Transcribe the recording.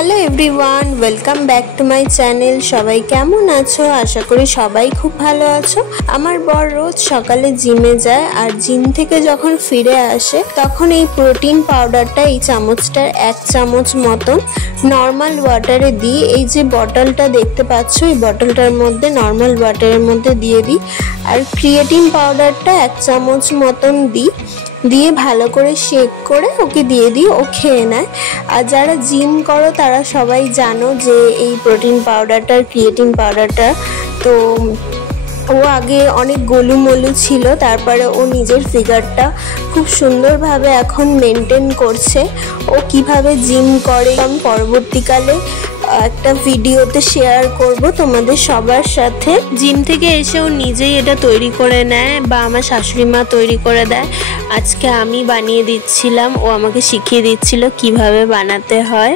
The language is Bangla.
Hello everyone, welcome back to my channel. সবাই কেমন আছো? আশা করি সবাই খুব ভালো আছো। আমার বর রোজ সকালে জিমে যায়, আর জিম থেকে যখন ফিরে আসে তখন এই প্রোটিন পাউডারটা এই চামচটার 1 চামচ মতন নর্মাল ওয়াটারে দিই। এই যে বটলটা দেখতে পাচ্ছ, এই বটলটার মধ্যে নর্মাল ওয়াটারের মধ্যে দিয়ে দিই। আর ক্রিয়েটিন পাউডারটা 1 চামচ মতন দিই, দিয়ে ভালো করে শেক করে ওকে দিয়ে দিই, ও খেয়ে নেয়। আর যারা জিম করো তারা সবাই জানো যে এই প্রোটিন পাউডারটার ক্রিয়েটিন পাউডারটা তো ও আগে অনেক গোলুমোলু ছিল, তারপরে ও নিজের ফিগারটা খুব সুন্দরভাবে এখন মেনটেন করছে। ও কিভাবে জিম করে আমি পরবর্তীকালে একটা ভিডিওতে শেয়ার করব তোমাদের সবার সাথে। জিম থেকে এসে ও নিজেই এটা তৈরি করে নেয় বা আমার শাশুড়ি মা তৈরি করে দেয়। আজকে আমি বানিয়ে দিচ্ছিলাম, ও আমাকে শিখিয়ে দিচ্ছিল কিভাবে বানাতে হয়।